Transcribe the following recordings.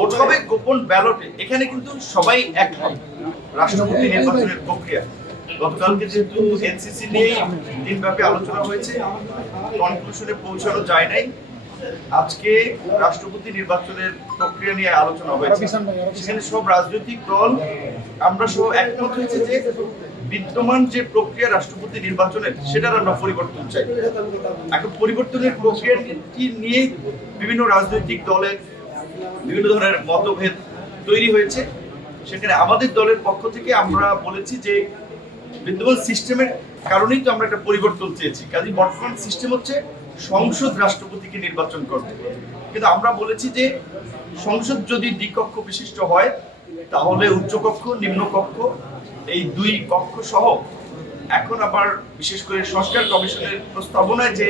Vote হবে গোপন ব্যালটে। এখানে কিন্তু সবাই একমত। রাষ্ট্রপতি নির্বাচনের প্রক্রিয়া গতকালকে যেহেতু এনসিসি নিয়ে দিনব্যাপী আলোচনা হয়েছে, কনক্লুশনে পৌঁছানো যায় নাই। আজকে রাষ্ট্রপতি নির্বাচনের প্রক্রিয়া নিয়ে আলোচনা হয়েছে। সেখানে সব রাজনৈতিক দল আমরা সব একমত হয়েছে যে বিদ্যমান যে প্রক্রিয়া রাষ্ট্রপতি নির্বাচনের সেটার আমরা পরিবর্তন চাই। এখন পরিবর্তনের প্রক্রিয়াটি নিয়ে বিভিন্ন রাজনৈতিক দলের বিভিন্ন ধরনের মতভেদ তৈরি হয়েছে। সেখানে আমাদের দলের পক্ষ থেকে আমরা বলেছি যে বিদ্যমান সিস্টেমের কারণেই তো আমরা একটা পরিবর্তন চেয়েছি। কাজে বর্তমান সিস্টেম হচ্ছে সংসদ রাষ্ট্রপতিকে নির্বাচন করবে, কিন্তু আমরা বলেছি যে সংসদ যদি দ্বিকক্ষ বিশিষ্ট হয় তাহলে উচ্চকক্ষ নিম্নকক্ষ এই দুই কক্ষ সহ এখন আবার বিশেষ করে সংস্কার কমিশনের প্রস্তাবনায় যে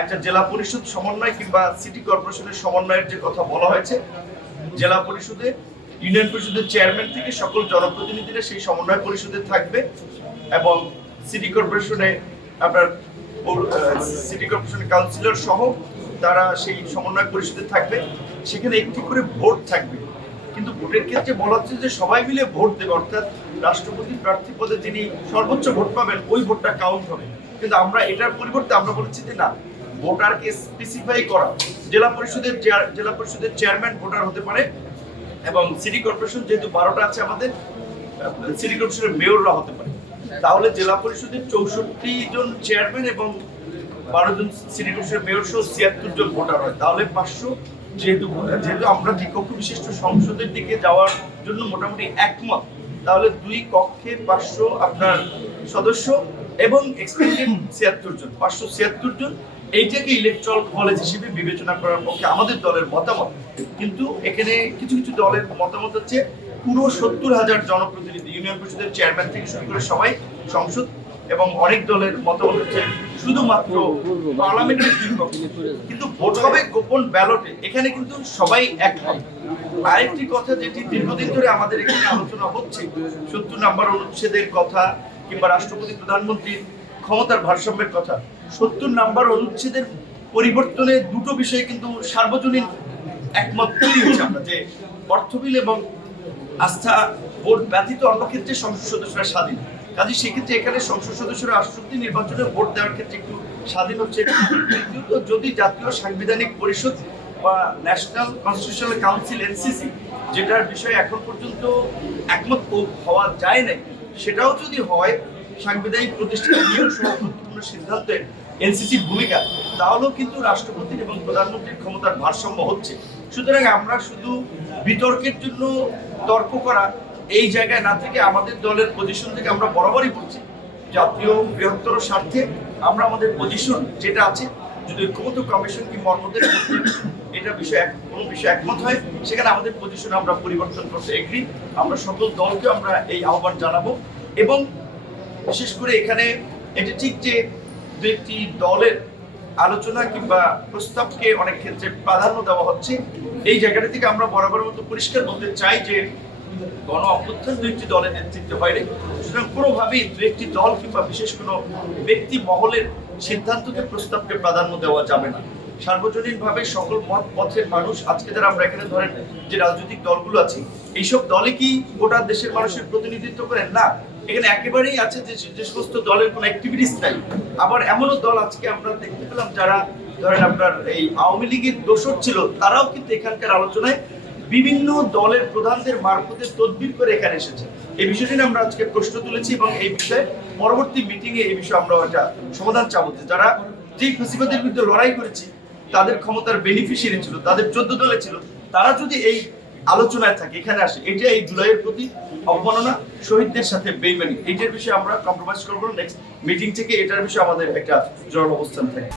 একটা জেলা পরিষদ সমন্বয় কিংবা সিটি কর্পোরেশনের সমন্বয়ের যে কথা বলা হয়েছে, জেলা পরিষদে ইউনিয়ন পরিষদের চেয়ারম্যান থেকে সকল জনপ্রতিনিধিরা সেই সমন্বয় পরিষদে থাকবে এবং সিটি কর্পোরেশনে আপনার সিটি কর্পোরেশনের কাউন্সিলর সহ তারা সেই সমন্বয় পরিষদে থাকবে। সেখানে একটি করে ভোট থাকবে, কিন্তু ভোটের ক্ষেত্রে বলা হচ্ছে যে সবাই মিলে ভোট দেবে, অর্থাৎ রাষ্ট্রপতি প্রার্থী পদে যিনি সর্বোচ্চ ভোট পাবেন ওই ভোটটা কাউন্ট হবে। কিন্তু আমরা এটার পরিবর্তে আমরা বলেছি যে না, ভোটারকে স্পেসিফাই করা, জেলা পরিষদের চেয়ারম্যান ভোটার হতে পারে এবং সিটি কর্পোরেশন যেহেতু 12টা আছে আমাদের, সিটি কর্পোরেশনের মেয়ররা হতে পারে। তাহলে জেলা পরিষদের 64 জন চেয়ারম্যান এবং 12 জন সিটি কর্পোরেশনের মেয়র সহ 76 জন ভোটার হয়। তাহলে 500, যেহেতু আমরা দ্বিকক্ষ বিশিষ্ট সংসদের দিকে যাওয়ার জন্য মোটামুটি একমত, তাহলে দুই কক্ষে 500 আপনার সদস্য এবং এক্সপেন্ডেড 76 জন, 576 জন, এইটাকে ইলেকট্রাল কলেজ হিসেবে বিবেচনা করার পক্ষে আমাদের দলের মতামত। কিন্তু এখানে কিছু কিছু দলের মতামত হচ্ছে পুরো 70,000 জনপ্রতিনিধি ইউনিয়ন পরিষদের চেয়ারম্যান থেকে শুরু করে সবাই সংসদ, এবং অনেক দলের মতামত হচ্ছে শুধুমাত্র পার্লামেন্টের দ্বিকক্ষ, কিন্তু ভোট হবে গোপন ব্যালটে। এখানে কিন্তু সবাই একমত। আরেকটি কথা যেটি দীর্ঘদিন ধরে আমাদের এখানে আলোচনা হচ্ছে, 70 নম্বর অনুচ্ছেদের কথা কিংবা রাষ্ট্রপতি প্রধানমন্ত্রীর ক্ষমতার ভারসাম্যের কথা। 70 নম্বর অনুচ্ছেদের পরিবর্তনে দুটো বিষয়ে কিন্তু সার্বজনীন একমত তৈরি হচ্ছে আমরা, যে অর্থ বিল এবং আস্থা ভোট ব্যতীত অন্য ক্ষেত্রে সংসদ সদস্যরা স্বাধীন। কাজে সেক্ষেত্রে এখানে সংসদ সদস্যরা রাষ্ট্রপতি নির্বাচনে ভোট দেওয়ার ক্ষেত্রে একটু স্বাধীন হচ্ছে। দ্বিতীয়ত, যদি জাতীয় সাংবিধানিক পরিষদ বা ন্যাশনাল কনস্টিটিউশনাল কাউন্সিল এনসিসি, যেটার বিষয়ে এখন পর্যন্ত একমত হওয়া যায় নাই, সেটাও যদি হয় সাংবিধানিক প্রতিষ্ঠানের নিয়োগ সহ গুরুত্বপূর্ণ সিদ্ধান্তে এনসিসির ভূমিকা, তাহলেও কিন্তু রাষ্ট্রপতির এবং প্রধানমন্ত্রীর ক্ষমতার ভারসাম্য হচ্ছে। সুতরাং আমরা শুধু বিতর্কের জন্য তর্ক করা এই জায়গায় না থেকে আমাদের দলের পজিশন থেকে আমরা বরাবরই বলছি জাতীয় বৃহত্তর স্বার্থে আমরা আমাদের পজিশন যেটা আছে, যদি ঐক্যমত্য কমিশন কি মর্মদের এটা কোনো বিষয়ে একমত হয়, সেখানে আমাদের পজিশন আমরা পরিবর্তন করতে এগ্রি। আমরা সকল দলকে আমরা এই আহ্বান জানাবো। এবং বিশেষ করে এখানে এটা ঠিক যে দু একটি দলের আলোচনা কিংবা প্রস্তাবকে অনেক ক্ষেত্রে প্রাধান্য দেওয়া হচ্ছে, এই জায়গাটা থেকে আমরা বরাবর মতো পরিষ্কার বলতে চাই যে গণ অভ্যুত্থান দু একটি দলের নেতৃত্বে হয়নি। সুতরাং কোনোভাবেই দু একটি দল কিংবা বিশেষ কোনো ব্যক্তি মহলের সিদ্ধান্তকে প্রস্তাবকে প্রাধান্য দেওয়া যাবে না। সার্বজনীনভাবে সকল মত পথের মানুষ, আজকে যারা আমরা এখানে ধরেন যে রাজনৈতিক দলগুলো আছে, এইসব দলে কি গোটা দেশের মানুষের প্রতিনিধিত্ব করেন? না, এখানে একেবারেই আছে যে সমস্ত দলের কোনো অ্যাক্টিভিটিস নাই। আবার এমনও দল আজকে আমরা দেখতে পেলাম যারা ধরেন আপনার এই আওয়ামী লীগের দোসর ছিল, তারাও কিন্তু এখানকার আলোচনায় বিভিন্ন দলের প্রধানদের মারফতে তদবির করে এখানে এসেছে। এই বিষয়টি আমরা আজকে প্রশ্ন তুলেছি এবং এই বিষয়ে পরবর্তী মিটিংয়ে এই বিষয়ে আমরা একটা সমাধান চাবো, যে যারা যেই ফ্যাসিবাদের বিরুদ্ধে লড়াই করেছি, তাদের ক্ষমতার বেনিফিশিয়ারি ছিল, তাদের 14 দলে ছিল, তারা যদি এই আলোচনায় থাকে, এখানে আসে, এটা এই জুলাইয়ের প্রতি অবমাননা, শহীদদের সাথে বেইমানি, এইটার বিষয়ে আমরা কম্প্রোমাইজ করবো। নেক্সট মিটিং থেকে এটার বিষয়ে আমাদের একটা জোরালো অবস্থান থাকে।